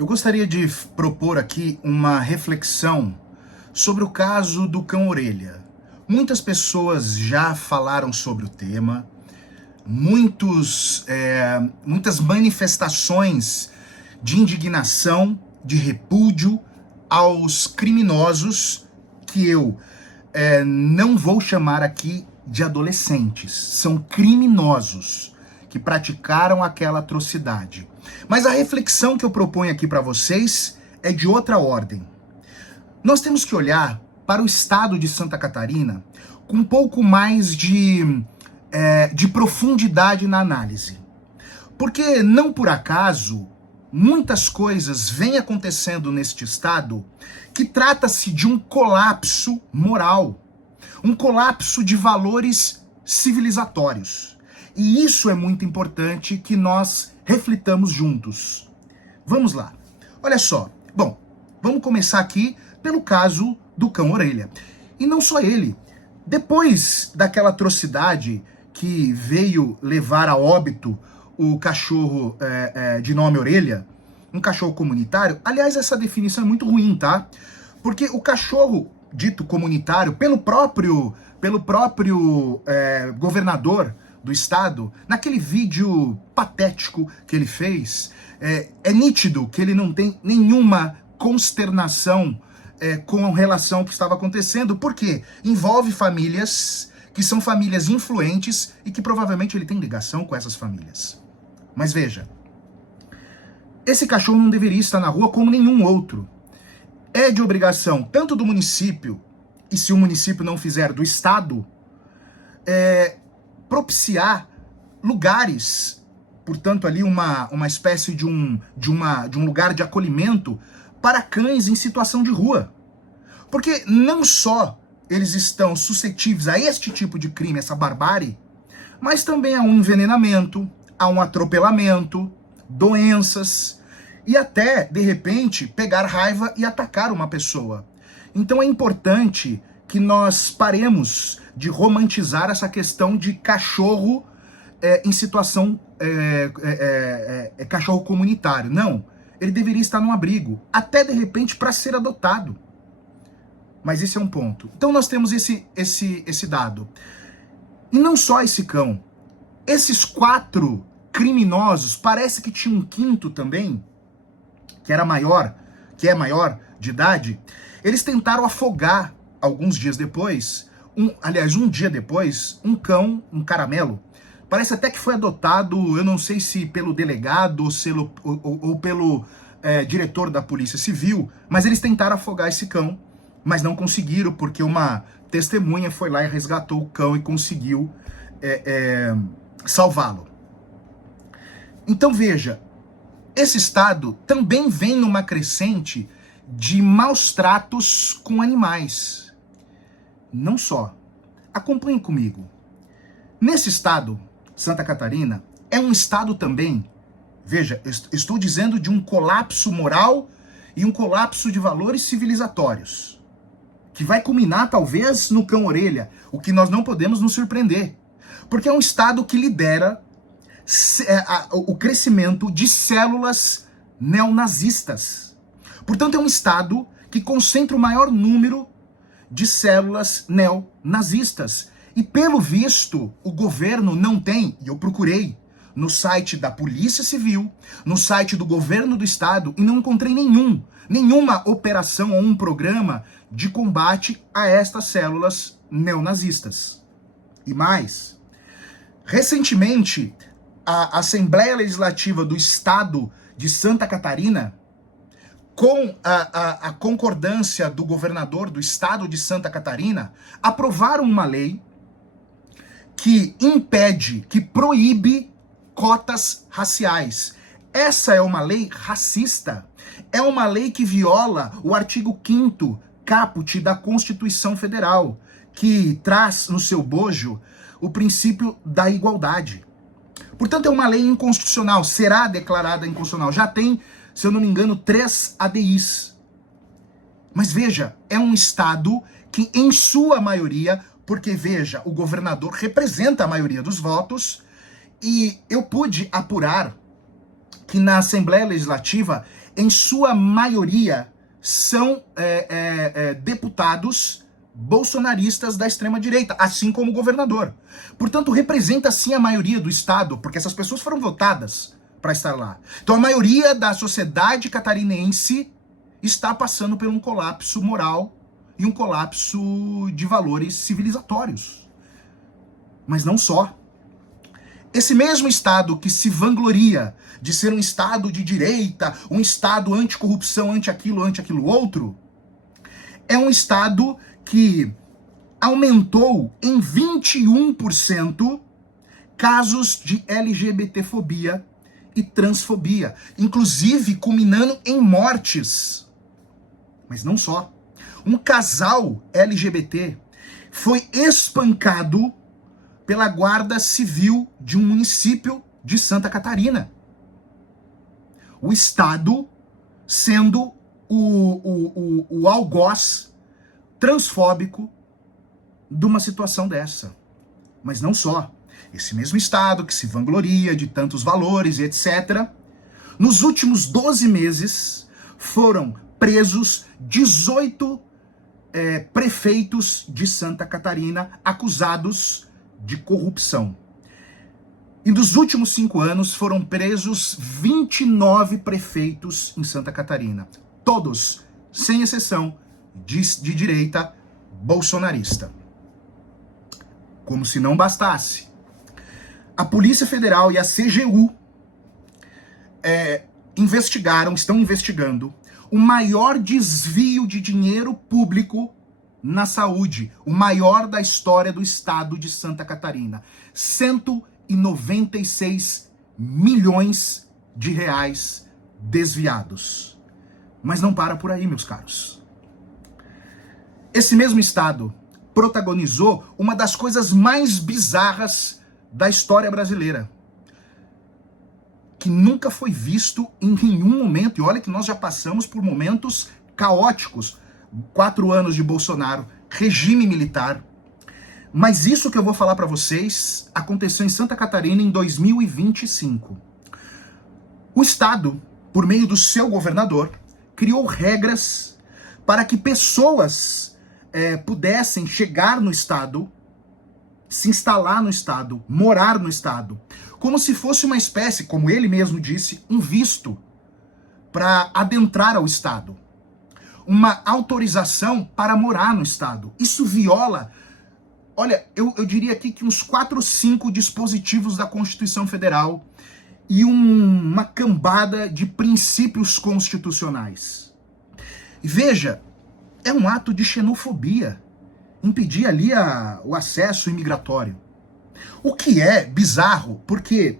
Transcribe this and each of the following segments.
Eu gostaria de propor aqui uma reflexão sobre o caso do cão orelha. Muitas pessoas já falaram sobre o tema, muitas manifestações de indignação, de repúdio aos criminosos que eu não vou chamar aqui de adolescentes. São criminosos que praticaram aquela atrocidade. Mas a reflexão que eu proponho aqui para vocês é de outra ordem. Nós temos que olhar para o estado de Santa Catarina com um pouco mais de profundidade na análise. Porque, não por acaso, muitas coisas vêm acontecendo neste estado que trata-se de um colapso moral, um colapso de valores civilizatórios. E isso é muito importante que nós reflitamos juntos. Vamos lá. Olha só. Bom, vamos começar aqui pelo caso do cão orelha. E não só ele. Depois daquela atrocidade que veio levar a óbito o cachorro de nome Orelha, um cachorro comunitário, aliás, essa definição é muito ruim, tá? Porque o cachorro dito comunitário, pelo próprio governador do estado, naquele vídeo patético que ele fez, é nítido que ele não tem nenhuma consternação com relação ao que estava acontecendo, porque envolve famílias que são famílias influentes e que provavelmente ele tem ligação com essas famílias. Mas veja, esse cachorro não deveria estar na rua como nenhum outro. É de obrigação tanto do município, e se o município não fizer, do estado, propiciar lugares, portanto ali uma espécie de um lugar de acolhimento para cães em situação de rua. Porque não só eles estão suscetíveis a este tipo de crime, essa barbárie, mas também a um envenenamento, a um atropelamento, doenças e até, de repente, pegar raiva e atacar uma pessoa. Então é importante que nós paremos de romantizar essa questão de cachorro em situação cachorro comunitário. Não, ele deveria estar num abrigo, até de repente para ser adotado. Mas esse é um ponto. Então nós temos esse dado. E não só esse cão. Esses 4 criminosos, parece que tinha um quinto também, que é maior de idade. Eles tentaram afogar, alguns dias depois, um dia depois, um cão, um caramelo. Parece até que foi adotado, eu não sei se pelo delegado ou pelo diretor da Polícia Civil, mas eles tentaram afogar esse cão, mas não conseguiram, porque uma testemunha foi lá e resgatou o cão e conseguiu salvá-lo. Então veja, esse estado também vem numa crescente de maus tratos com animais. Não só. Acompanhe comigo. Nesse estado, Santa Catarina, é um estado também, veja, estou dizendo de um colapso moral e um colapso de valores civilizatórios, que vai culminar talvez no cão orelha, o que nós não podemos nos surpreender. Porque é um estado que lidera o crescimento de células neonazistas. Portanto, é um estado que concentra o maior número de células neonazistas. E pelo visto, o governo não tem, e eu procurei no site da Polícia Civil, no site do governo do estado, e não encontrei nenhuma operação ou um programa de combate a estas células neonazistas. E mais, recentemente, a Assembleia Legislativa do Estado de Santa Catarina, com a concordância do governador do Estado de Santa Catarina, aprovaram uma lei que impede, que proíbe cotas raciais. Essa é uma lei racista. É uma lei que viola o artigo 5º caput da Constituição Federal, que traz no seu bojo o princípio da igualdade. Portanto, é uma lei inconstitucional, será declarada inconstitucional. Já tem, se eu não me engano, 3 ADIs. Mas veja, é um estado que, em sua maioria, porque veja, o governador representa a maioria dos votos, e eu pude apurar que na Assembleia Legislativa, em sua maioria, são deputados bolsonaristas da extrema-direita, assim como o governador. Portanto, representa sim a maioria do Estado, porque essas pessoas foram votadas para estar lá. Então, a maioria da sociedade catarinense está passando por um colapso moral e um colapso de valores civilizatórios. Mas não só. Esse mesmo Estado que se vangloria de ser um Estado de direita, um Estado anticorrupção, anti-aquilo outro, é um Estado que aumentou em 21% casos de LGBTfobia e transfobia, inclusive culminando em mortes. Mas não só. Um casal LGBT foi espancado pela Guarda Civil de um município de Santa Catarina. O Estado sendo o algoz transfóbico de uma situação dessa. Mas não só. Esse mesmo Estado que se vangloria de tantos valores e etc., nos últimos 12 meses foram presos 18 prefeitos de Santa Catarina acusados de corrupção. E nos últimos 5 anos foram presos 29 prefeitos em Santa Catarina. Todos, sem exceção, de direita bolsonarista. Como se não bastasse, a Polícia Federal e a CGU estão investigando o maior desvio de dinheiro público na saúde, o maior da história do estado de Santa Catarina. 196 milhões de reais desviados. Mas não para por aí, meus caros. Esse mesmo estado protagonizou uma das coisas mais bizarras da história brasileira, que nunca foi visto em nenhum momento, e olha que nós já passamos por momentos caóticos, 4 anos de Bolsonaro, regime militar, mas isso que eu vou falar para vocês aconteceu em Santa Catarina em 2025. O Estado, por meio do seu governador, criou regras para que pessoas pudessem chegar no Estado, se instalar no Estado, morar no Estado, como se fosse uma espécie, como ele mesmo disse, um visto para adentrar ao Estado. Uma autorização para morar no Estado. Isso viola, olha, eu diria aqui que uns 4 ou 5 dispositivos da Constituição Federal e uma cambada de princípios constitucionais. E veja, é um ato de xenofobia impedir ali o acesso imigratório. O que é bizarro, porque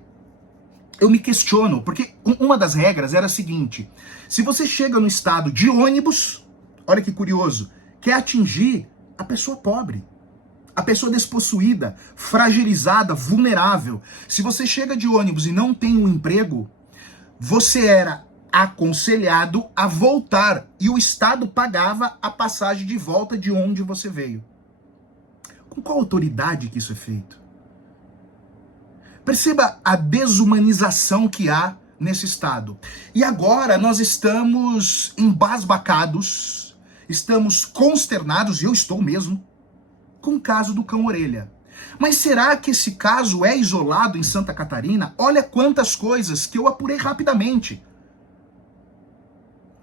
eu me questiono, porque uma das regras era a seguinte: se você chega no estado de ônibus, olha que curioso, quer atingir a pessoa pobre, a pessoa despossuída, fragilizada, vulnerável. Se você chega de ônibus e não tem um emprego, você era aconselhado a voltar e o Estado pagava a passagem de volta de onde você veio. Com qual autoridade que isso é feito? Perceba a desumanização que há nesse Estado. E agora nós estamos embasbacados, estamos consternados, e eu estou mesmo, com o caso do cão-orelha. Mas será que esse caso é isolado em Santa Catarina? Olha quantas coisas que eu apurei rapidamente.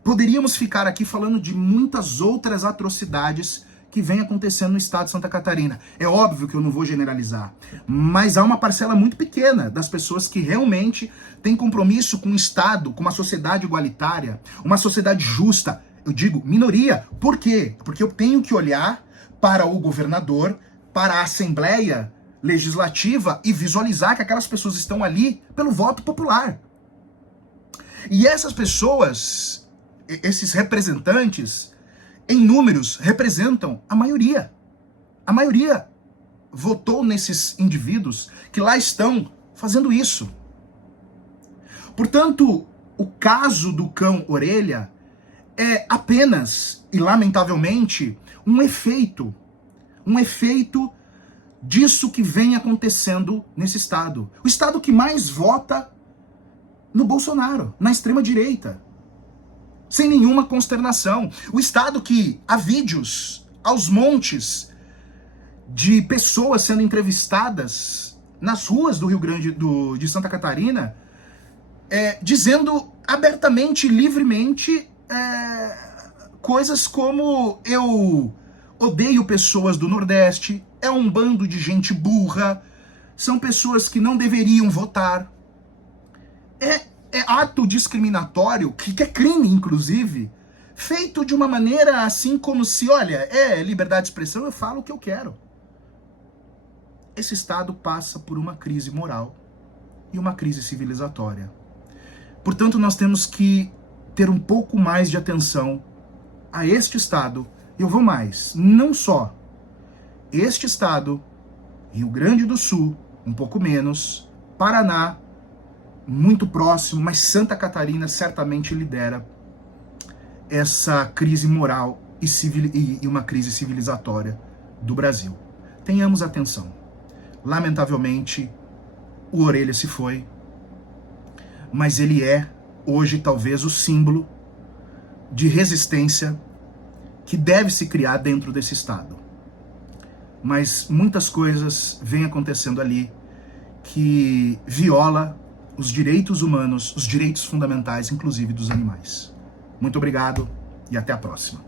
Poderíamos ficar aqui falando de muitas outras atrocidades que vem acontecendo no estado de Santa Catarina. É óbvio que eu não vou generalizar, mas há uma parcela muito pequena das pessoas que realmente têm compromisso com o Estado, com uma sociedade igualitária, uma sociedade justa. Eu digo minoria. Por quê? Porque eu tenho que olhar para o governador, para a Assembleia Legislativa e visualizar que aquelas pessoas estão ali pelo voto popular. E essas pessoas, esses representantes, em números, representam a maioria. A maioria votou nesses indivíduos que lá estão fazendo isso. Portanto, o caso do cão-orelha é apenas, e lamentavelmente, um efeito disso que vem acontecendo nesse estado. O estado que mais vota no Bolsonaro, na extrema-direita, sem nenhuma consternação. O Estado que há vídeos aos montes de pessoas sendo entrevistadas nas ruas do Rio Grande de Santa Catarina, dizendo abertamente, livremente, coisas como: eu odeio pessoas do Nordeste, é um bando de gente burra, são pessoas que não deveriam votar. É ato discriminatório, que é crime, inclusive, feito de uma maneira assim como se, olha, liberdade de expressão, eu falo o que eu quero. Esse Estado passa por uma crise moral e uma crise civilizatória. Portanto, nós temos que ter um pouco mais de atenção a este Estado. Eu vou mais, não só este Estado, Rio Grande do Sul, um pouco menos, Paraná, muito próximo, mas Santa Catarina certamente lidera essa crise moral e uma crise civilizatória do Brasil. Tenhamos atenção. Lamentavelmente, o Orelha se foi, mas ele é, hoje, talvez o símbolo de resistência que deve se criar dentro desse Estado. Mas muitas coisas vêm acontecendo ali que viola os direitos humanos, os direitos fundamentais, inclusive dos animais. Muito obrigado e até a próxima.